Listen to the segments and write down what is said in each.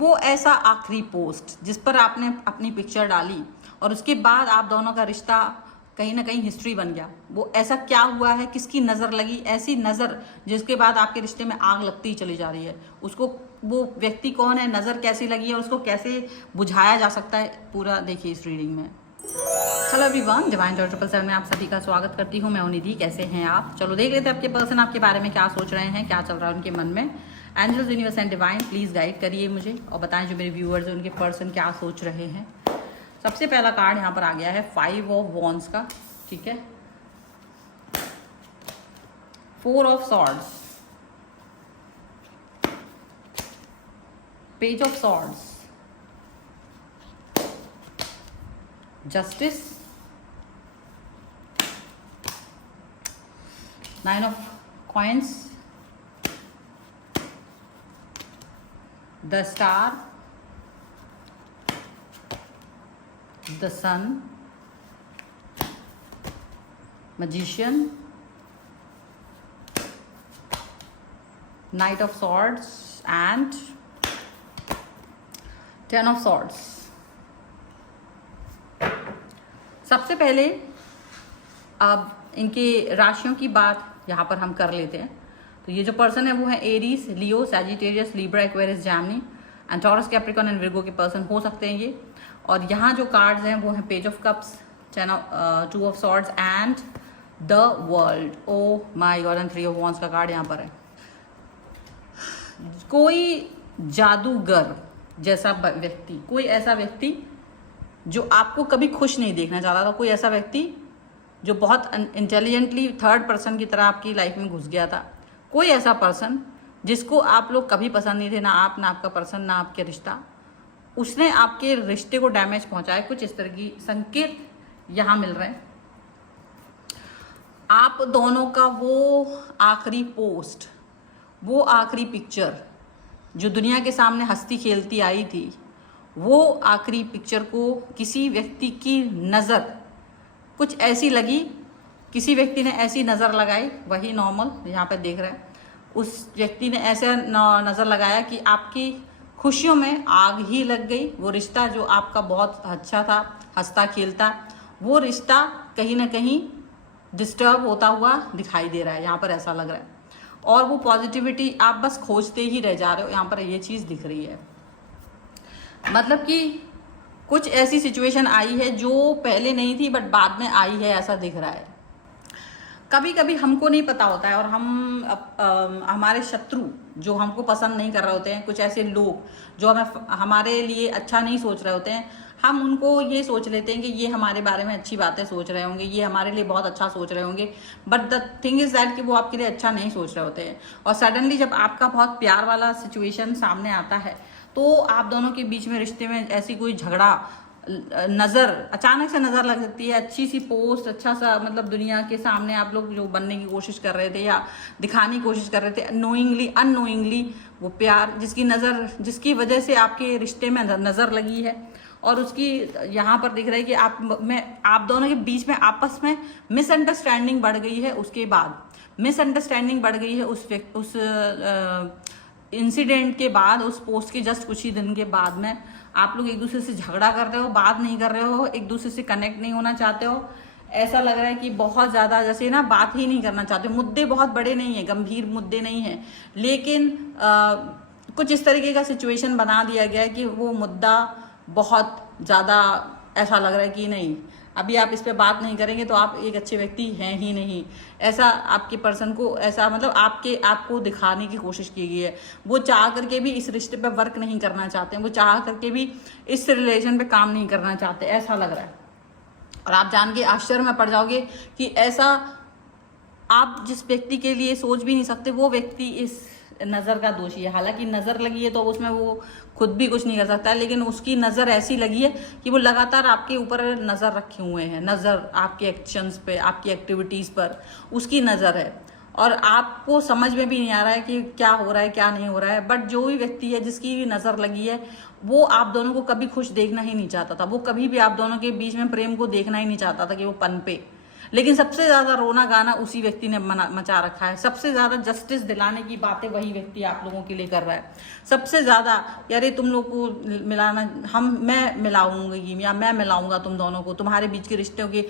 वो ऐसा आखिरी पोस्ट जिस पर आपने अपनी पिक्चर डाली और उसके बाद आप दोनों का रिश्ता कहीं ना कहीं हिस्ट्री बन गया, वो ऐसा क्या हुआ है, किसकी नज़र लगी, ऐसी नज़र जिसके बाद आपके रिश्ते में आग लगती ही चली जा रही है, उसको वो व्यक्ति कौन है, नज़र कैसी लगी है, उसको कैसे बुझाया जा सकता है, पूरा देखिए इस रीडिंग में। हेलो एवरीवन, डिवाइन जॉय 777 में आप सभी का स्वागत करती हूँ। मैं निधि, कैसे हैं आप? चलो देख लेते हैं आपके पर्सन आपके बारे में क्या सोच रहे हैं, क्या चल रहा है उनके मन में। Angels, universe and divine please guide करिए मुझे और बताएं जो मेरे व्यूअर्स हैं उनके पर्सन क्या सोच रहे हैं। सबसे पहला कार्ड यहाँ पर आ गया है 5 ऑफ वॉन्ड्स का, ठीक है। 4 of swords, page of swords, justice, 9 of coins, the star, the sun, magician, knight of swords and 10 of swords। सबसे पहले अब इनके राशियों की बात यहाँ पर हम कर लेते हैं। तो ये जो पर्सन है वो है Aries, Leo, Sagittarius, Libra, Aquarius, Jaimini and taurus, Capricorn and Virgo के पर्सन हो सकते हैं ये। और यहाँ जो कार्ड्स हैं वो है page of cups, 2 of swords and the world. Oh my God, and 3 of wands का कार्ड यहाँ पर है। कोई जादूगर जैसा व्यक्ति, कोई ऐसा व्यक्ति जो आपको कभी खुश नहीं देखना चाहता था, कोई ऐसा व्यक्ति जो बहुत इंटेलिजेंटली थर्ड पर्सन की तरह आपकी लाइफ में घुस गया था, कोई ऐसा पर्सन जिसको आप लोग कभी पसंद नहीं थे, ना आप, ना आपका पर्सन, ना आपके रिश्ता, उसने आपके रिश्ते को डैमेज पहुंचाया। कुछ इस तरह की संकेत यहाँ मिल रहे हैं। आप दोनों का वो आखिरी पोस्ट, वो आखिरी पिक्चर जो दुनिया के सामने हंसती खेलती आई थी, वो आखिरी पिक्चर को किसी व्यक्ति की नज़र कुछ ऐसी लगी, किसी व्यक्ति ने ऐसी नज़र लगाई, वही नॉर्मल यहाँ पे देख रहे हैं, उस व्यक्ति ने ऐसे नज़र लगाया कि आपकी खुशियों में आग ही लग गई। वो रिश्ता जो आपका बहुत अच्छा था, हंसता खेलता, वो रिश्ता कहीं ना कहीं डिस्टर्ब होता हुआ दिखाई दे रहा है, यहाँ पर ऐसा लग रहा है। और वो पॉजिटिविटी आप बस खोजते ही रह जा रहे हो, यहाँ पर ये चीज़ दिख रही है। मतलब कि कुछ ऐसी सिचुएशन आई है जो पहले नहीं थी बट बाद में आई है, ऐसा दिख रहा है। कभी कभी हमको नहीं पता होता है और हम हमारे शत्रु जो हमको पसंद नहीं कर रहे होते हैं, कुछ ऐसे लोग जो हमारे लिए अच्छा नहीं सोच रहे होते हैं, हम उनको ये सोच लेते हैं कि ये हमारे बारे में अच्छी बातें सोच रहे होंगे, ये हमारे लिए बहुत अच्छा सोच रहे होंगे, but the thing is that कि वो आपके लिए अच्छा नहीं सोच रहे होते हैं। और सडनली जब आपका बहुत प्यार वाला सिचुएशन सामने आता है तो आप दोनों के बीच में रिश्ते में ऐसी कोई झगड़ा, नज़र, अचानक से नज़र लग सकती है। अच्छी सी पोस्ट, अच्छा सा, मतलब दुनिया के सामने आप लोग जो बनने की कोशिश कर रहे थे या दिखाने की कोशिश कर रहे थे, नोइंगली अननोइंगली वो प्यार जिसकी नज़र, जिसकी वजह से आपके रिश्ते में नज़र लगी है और उसकी यहाँ पर दिख रहा है कि आप दोनों के बीच में आपस में मिसअंडरस्टैंडिंग बढ़ गई है। उसके बाद मिसअंडरस्टैंडिंग बढ़ गई है उस इंसिडेंट के बाद, उस पोस्ट के जस्ट कुछ ही दिन के बाद में आप लोग एक दूसरे से झगड़ा कर रहे हो, बात नहीं कर रहे हो, एक दूसरे से कनेक्ट नहीं होना चाहते हो। ऐसा लग रहा है कि बहुत ज़्यादा जैसे ना बात ही नहीं करना चाहते। मुद्दे बहुत बड़े नहीं हैं, गंभीर मुद्दे नहीं हैं, लेकिन कुछ इस तरीके का सिचुएशन बना दिया गया है कि वो मुद्दा बहुत ज़्यादा ऐसा लग रहा है कि नहीं, अभी आप इस पे बात नहीं करेंगे तो आप एक अच्छे व्यक्ति हैं ही नहीं। ऐसा आपके पर्सन को, ऐसा मतलब आपको दिखाने की कोशिश की गई है। वो चाह करके भी इस रिश्ते पे वर्क नहीं करना चाहते हैं, वो चाह करके भी इस रिलेशन पे काम नहीं करना चाहते, ऐसा लग रहा है। और आप जान के आश्चर्य में पड़ जाओगे कि ऐसा आप जिस व्यक्ति के लिए सोच भी नहीं सकते, वो व्यक्ति इस नज़र का दोषी है। हालांकि नज़र लगी है तो उसमें वो खुद भी कुछ नहीं कर सकता, लेकिन उसकी नज़र ऐसी लगी है कि वो लगातार आपके ऊपर नज़र रखे हुए हैं, नज़र आपके एक्शंस पे, आपकी एक्टिविटीज़ पर उसकी नज़र है और आपको समझ में भी नहीं आ रहा है कि क्या हो रहा है, क्या नहीं हो रहा है। बट जो भी व्यक्ति है जिसकी भी नज़र लगी है, वो आप दोनों को कभी खुश देखना ही नहीं चाहता था, वो कभी भी आप दोनों के बीच में प्रेम को देखना ही नहीं चाहता था कि वो पनपे। लेकिन सबसे ज्यादा रोना गाना उसी व्यक्ति ने मचा रखा है। सबसे ज्यादा जस्टिस दिलाने की बातें वही व्यक्ति आप लोगों के लिए कर रहा है। सबसे ज्यादा यार ये तुम लोग को मिलाना, मैं मिलाऊंगी या मैं मिलाऊंगा तुम दोनों को, तुम्हारे बीच के रिश्तों के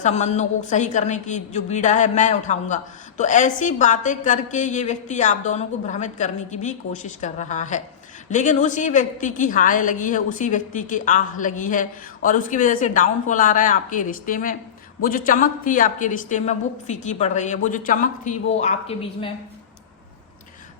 संबंधों को सही करने की जो बीड़ा है मैं उठाऊंगा। तो ऐसी बातें करके ये व्यक्ति आप दोनों को भ्रमित करने की भी कोशिश कर रहा है। लेकिन उसी व्यक्ति की हाय लगी है, उसी व्यक्ति की आह लगी है, और उसकी वजह से डाउनफॉल आ रहा है आपके रिश्ते में। वो जो चमक थी आपके रिश्ते में वो फीकी पड़ रही है। वो जो चमक थी वो आपके बीच में,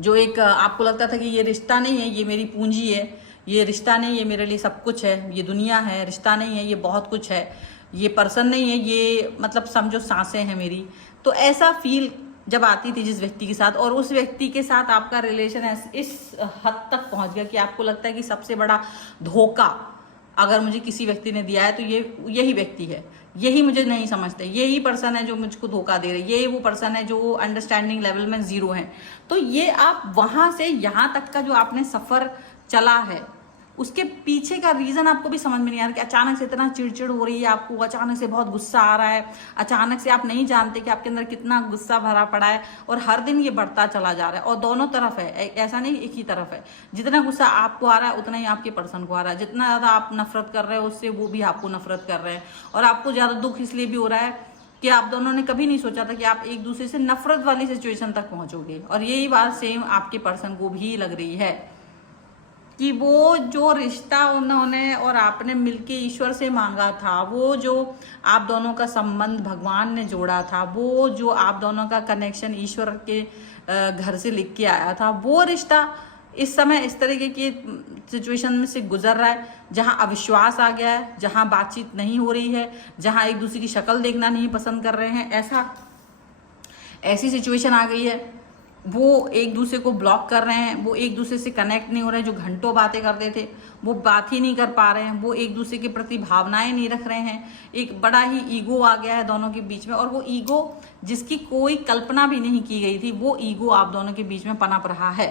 जो एक आपको लगता था कि ये रिश्ता नहीं है, ये मेरी पूंजी है, ये रिश्ता नहीं है मेरे लिए सब कुछ है, ये दुनिया है, रिश्ता नहीं है ये बहुत कुछ है, ये पर्सन नहीं है ये मतलब समझो सांसें हैं मेरी। तो ऐसा फील जब आती थी जिस व्यक्ति के साथ, और उस व्यक्ति के साथ आपका रिलेशन इस हद तक पहुंच गया कि आपको लगता है कि सबसे बड़ा धोखा अगर मुझे किसी व्यक्ति ने दिया है तो ये यही व्यक्ति है, यही मुझे नहीं समझते, यही पर्सन है जो मुझको धोखा दे रहे, यही वो पर्सन है जो अंडरस्टैंडिंग लेवल में जीरो है। तो ये आप वहां से यहाँ तक का जो आपने सफर चला है उसके पीछे का रीजन आपको भी समझ में नहीं आ रहा कि अचानक से इतना चिड़चिड़ हो रही है आपको, अचानक से बहुत गुस्सा आ रहा है, अचानक से आप नहीं जानते कि आपके अंदर कितना गुस्सा भरा पड़ा है, और हर दिन ये बढ़ता चला जा रहा है। और दोनों तरफ है, ऐसा नहीं एक ही तरफ है। जितना गुस्सा आपको आ रहा है उतना ही आपके पर्सन को आ रहा है, जितना ज्यादा आप नफरत कर रहे हो उससे वो भी आपको नफरत कर रहे हैं। और आपको ज्यादा दुख इसलिए भी हो रहा है कि आप दोनों ने कभी नहीं सोचा था कि आप एक दूसरे से नफरत वाली सिचुएशन तक पहुंचोगे। और यही बात सेम आपके पर्सन को भी लग रही है कि वो जो रिश्ता उन्होंने और आपने मिलके ईश्वर से मांगा था, वो जो आप दोनों का संबंध भगवान ने जोड़ा था, वो जो आप दोनों का कनेक्शन ईश्वर के घर से लिख के आया था, वो रिश्ता इस समय इस तरीके की सिचुएशन में से गुजर रहा है जहां अविश्वास आ गया है, जहां बातचीत नहीं हो रही है, जहां एक दूसरे की शक्ल देखना नहीं पसंद कर रहे हैं, ऐसी सिचुएशन आ गई है। वो एक दूसरे को ब्लॉक कर रहे हैं, वो एक दूसरे से कनेक्ट नहीं हो रहे हैं। जो घंटों बातें करते थे वो बात ही नहीं कर पा रहे हैं, वो एक दूसरे के प्रति भावनाएं नहीं रख रहे हैं। एक बड़ा ही ईगो आ गया है दोनों के बीच में, और वो ईगो जिसकी कोई कल्पना भी नहीं की गई थी, वो ईगो आप दोनों के बीच में पनप रहा है।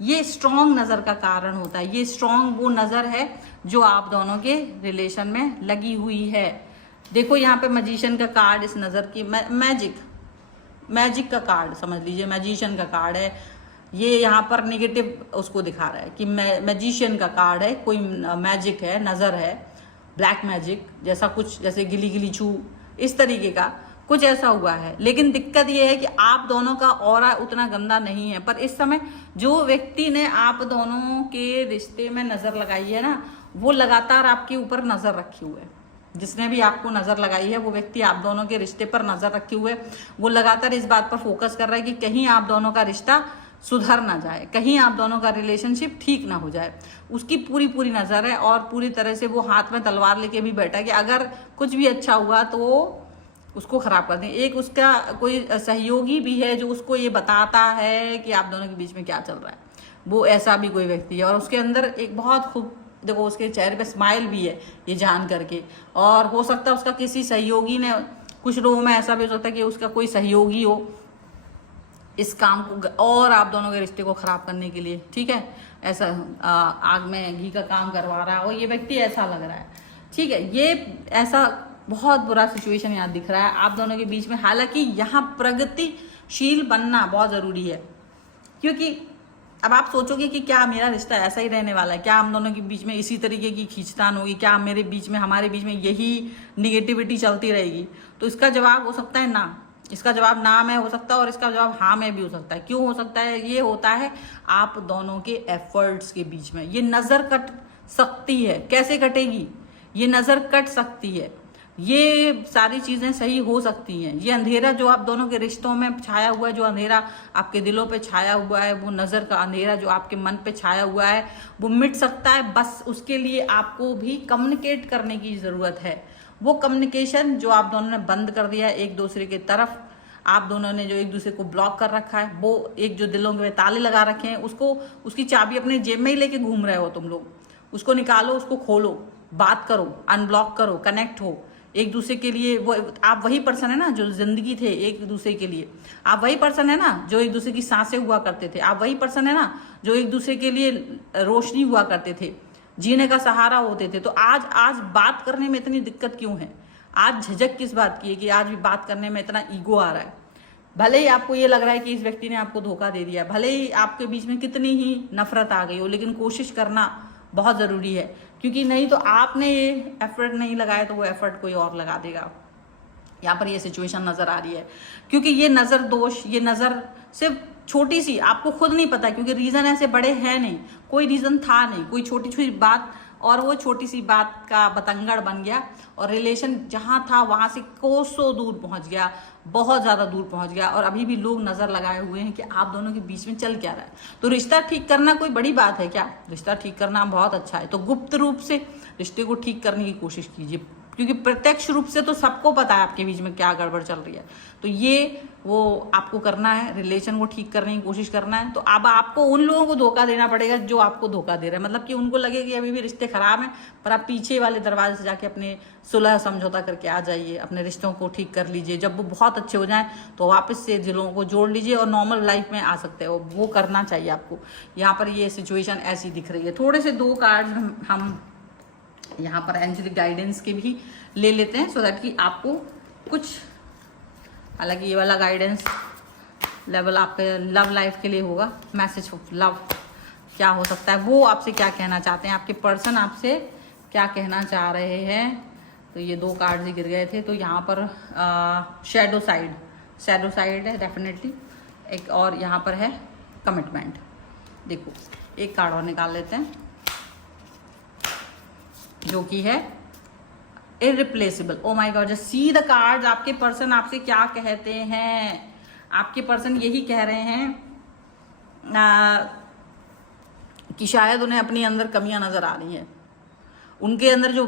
ये स्ट्रॉन्ग नजर का कारण होता है। ये स्ट्रॉन्ग वो नजर है जो आप दोनों के रिलेशन में लगी हुई है। देखो यहाँ पे मैजिशियन का कार्ड, इस नजर की मैजिक का कार्ड समझ लीजिए, मैजिशियन का कार्ड है ये। यहाँ पर निगेटिव उसको दिखा रहा है कि मैजिशियन का कार्ड है, कोई मैजिक है, नजर है, ब्लैक मैजिक जैसा कुछ, जैसे गिली गिली छू, इस तरीके का कुछ ऐसा हुआ है। लेकिन दिक्कत ये है कि आप दोनों का ऑरा उतना गंदा नहीं है, पर इस समय जो व्यक्ति ने आप दोनों के रिश्ते में नजर लगाई है ना, वो लगातार आपके ऊपर नजर रखे हुए है। जिसने भी आपको नजर लगाई है वो व्यक्ति आप दोनों के रिश्ते पर नजर रखे हुए, वो लगातार इस बात पर फोकस कर रहा है कि कहीं आप दोनों का रिश्ता सुधर ना जाए, कहीं आप दोनों का रिलेशनशिप ठीक ना हो जाए। उसकी पूरी नजर है, और पूरी तरह से वो हाथ में तलवार लेके भी बैठा है कि अगर कुछ भी अच्छा हुआ तो उसको खराब कर दें। एक उसका कोई सहयोगी भी है जो उसको ये बताता है कि आप दोनों के बीच में क्या चल रहा है, वो ऐसा भी कोई व्यक्ति है। और उसके अंदर एक बहुत खूब, देखो उसके चेहरे पे स्माइल भी है ये जान करके। और हो सकता है उसका किसी सहयोगी ने, कुछ लोगों में ऐसा भी हो सकता है कि उसका कोई सहयोगी हो इस काम को और आप दोनों के रिश्ते को खराब करने के लिए, ठीक है, ऐसा आग में घी का काम करवा रहा है, और ये व्यक्ति ऐसा लग रहा है, ठीक है। ये ऐसा बहुत बुरा सिचुएशन यहाँ दिख रहा है आप दोनों के बीच में। हालांकि यहाँ प्रगतिशील बनना बहुत जरूरी है, क्योंकि अब आप सोचोगे कि क्या मेरा रिश्ता ऐसा ही रहने वाला है, क्या हम दोनों के बीच में इसी तरीके की खींचतान होगी, क्या मेरे बीच में, हमारे बीच में यही निगेटिविटी चलती रहेगी? तो इसका जवाब हो सकता है ना, इसका जवाब ना में हो सकता है, और इसका जवाब हाँ में भी हो सकता है। क्यों हो सकता है? ये होता है आप दोनों के एफर्ट्स के बीच में। ये नजर कट सकती है, कैसे कटेगी? ये नजर कट सकती है, ये सारी चीजें सही हो सकती हैं। ये अंधेरा जो आप दोनों के रिश्तों में छाया हुआ है, जो अंधेरा आपके दिलों पे छाया हुआ है, वो नजर का अंधेरा जो आपके मन पे छाया हुआ है, वो मिट सकता है। बस उसके लिए आपको भी कम्युनिकेट करने की जरूरत है। वो कम्युनिकेशन जो आप दोनों ने बंद कर दिया है एक दूसरे की तरफ, आप दोनों ने जो एक दूसरे को ब्लॉक कर रखा है, वो एक जो दिलों के ताले लगा रखे हैं, उसको, उसकी चाबी अपने जेब में ही लेके घूम रहे हो तुम लोग। उसको निकालो, उसको खोलो, बात करो, अनब्लॉक करो, कनेक्ट हो एक दूसरे के लिए। वो आप वही पर्सन है ना जो जिंदगी थे एक दूसरे के लिए, आप वही पर्सन है ना जो एक दूसरे की सांसें हुआ करते थे, आप वही पर्सन है ना जो एक दूसरे के लिए रोशनी हुआ करते थे, जीने का सहारा होते थे। तो आज बात करने में इतनी दिक्कत क्यों है? आज झिझक किस बात की है कि आज भी बात करने में इतना ईगो आ रहा है। भले ही आपको ये लग रहा है कि इस व्यक्ति ने आपको धोखा दे दिया, भले ही आपके बीच में कितनी ही नफरत आ गई हो, लेकिन कोशिश करना बहुत ज़रूरी है, क्योंकि नहीं तो आपने ये एफर्ट नहीं लगाया तो वो एफर्ट कोई और लगा देगा। यहाँ पर ये सिचुएशन नज़र आ रही है, क्योंकि ये नज़र दोष, ये नज़र सिर्फ छोटी सी, आपको खुद नहीं पता, क्योंकि रीज़न ऐसे बड़े हैं नहीं, कोई रीज़न था नहीं, कोई छोटी छोटी बात, और वो छोटी सी बात का बतंगड़ बन गया और रिलेशन जहाँ था वहाँ से कोसों दूर पहुँच गया, बहुत ज़्यादा दूर पहुँच गया। और अभी भी लोग नज़र लगाए हुए हैं कि आप दोनों के बीच में चल क्या रहा है। तो रिश्ता ठीक करना कोई बड़ी बात है क्या? रिश्ता ठीक करना बहुत अच्छा है, तो गुप्त रूप से रिश्ते को ठीक करने की कोशिश कीजिए, क्योंकि प्रत्यक्ष रूप से तो सबको पता है आपके बीच में क्या गड़बड़ चल रही है। तो ये वो आपको करना है, रिलेशन को ठीक करने की कोशिश करना है। तो अब आपको उन लोगों को धोखा देना पड़ेगा जो आपको धोखा दे रहे हैं, मतलब कि उनको लगे कि अभी भी रिश्ते खराब हैं, पर आप पीछे वाले दरवाजे से जाके अपने सुलह समझौता करके आ जाइए, अपने रिश्तों को ठीक कर लीजिए। जब वो बहुत अच्छे हो जाएं तो वापस से दिलों को जोड़ लीजिए और नॉर्मल लाइफ में आ सकते हो, वो करना चाहिए आपको। यहाँ पर ये सिचुएशन ऐसी दिख रही है। थोड़े से 2 कार्ड हम यहाँ पर एंजेलिक गाइडेंस के भी ले लेते हैं, सो दैट कि आपको कुछ, हालांकि ये वाला गाइडेंस लेवल आपके लव लाइफ के लिए होगा। मैसेज ऑफ लव क्या हो सकता है, वो आपसे क्या कहना चाहते हैं, आपके पर्सन आपसे क्या कहना चाह रहे हैं। तो ये 2 कार्ड ही गिर गए थे। तो यहाँ पर शैडो साइड है डेफिनेटली एक, और यहाँ पर है कमिटमेंट। देखो एक कार्ड और निकाल लेते हैं जो कि है irreplaceable. Oh my God, just see the cards. आपके पर्सन आपसे क्या कहते हैं? आपके पर्सन यही कह रहे हैं कि शायद उन्हें अपने अंदर कमियां नजर आ रही हैं। उनके अंदर जो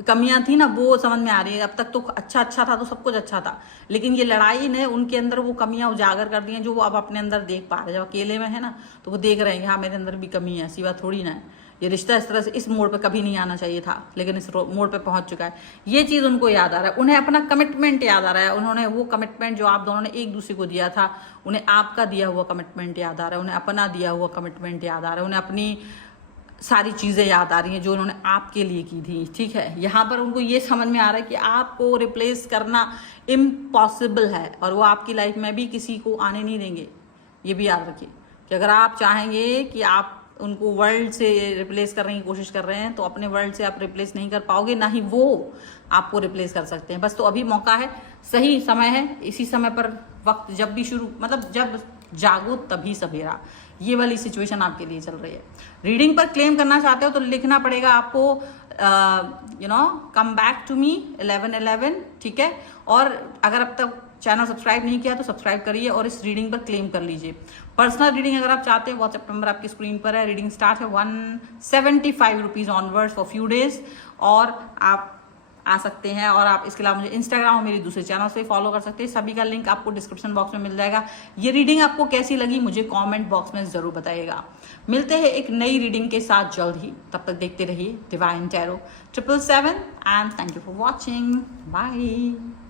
कमियां थी ना वो समझ में आ रही है। अब तक तो अच्छा था, तो सब कुछ अच्छा था, लेकिन ये लड़ाई ने उनके अंदर वो कमियां उजागर कर दी हैं जो वो अब अपने अंदर देख पा रहे हैं। जब अकेले में है ना तो वो देख रहे हैं कि हाँ मेरे अंदर भी कमी है, ऐसी बात थोड़ी ना है। ये रिश्ता इस तरह से इस मोड़ पे कभी नहीं आना चाहिए था, लेकिन इस मोड़ पे पहुंच चुका है। ये चीज़ उनको याद आ रहा है, उन्हें अपना कमिटमेंट याद आ रहा है। उन्होंने वो कमिटमेंट जो आप दोनों ने एक दूसरे को दिया था, उन्हें आपका दिया हुआ कमिटमेंट याद आ रहा है, उन्हें अपना दिया हुआ कमिटमेंट याद आ रहा है, उन्हें अपनी सारी चीज़ें याद आ रही हैं जो उन्होंने आपके लिए की थी। ठीक है, यहाँ पर उनको ये समझ में आ रहा है कि आपको रिप्लेस करना इम्पॉसिबल है, और वो आपकी लाइफ में भी किसी को आने नहीं देंगे। ये भी याद रखिए कि अगर आप चाहेंगे कि आप उनको वर्ल्ड से रिप्लेस करने की कोशिश कर रहे हैं तो अपने वर्ल्ड से आप रिप्लेस नहीं कर पाओगे, ना ही वो आपको रिप्लेस कर सकते हैं। बस तो अभी मौका है, सही समय है, इसी समय पर वक्त जब भी शुरू, मतलब जब जागो तभी सवेरा, ये वाली सिचुएशन आपके लिए चल रही है। रीडिंग पर क्लेम करना चाहते हो तो लिखना पड़ेगा आपको कम बैक टू मी 1111। ठीक है, और अगर अब तक चैनल सब्सक्राइब नहीं किया तो सब्सक्राइब करिए और इस रीडिंग पर क्लेम कर लीजिए। पर्सनल रीडिंग अगर आप चाहते हैं, व्हाट्सएप नंबर आपकी स्क्रीन पर है। रीडिंग स्टार्ट है 175 rupees onwards for few days, और आप आ सकते हैं। और आप इसके अलावा मुझे इंस्टाग्राम और मेरी दूसरे चैनल से फॉलो कर सकते हैं, सभी का लिंक आपको डिस्क्रिप्शन बॉक्स में मिल जाएगा। ये रीडिंग आपको कैसी लगी मुझे कमेंट बॉक्स में ज़रूर बताइएगा। मिलते हैं एक नई रीडिंग के साथ जल्द ही, तब तक देखते रहिए divine tarot 777 and thank you for watching. Bye.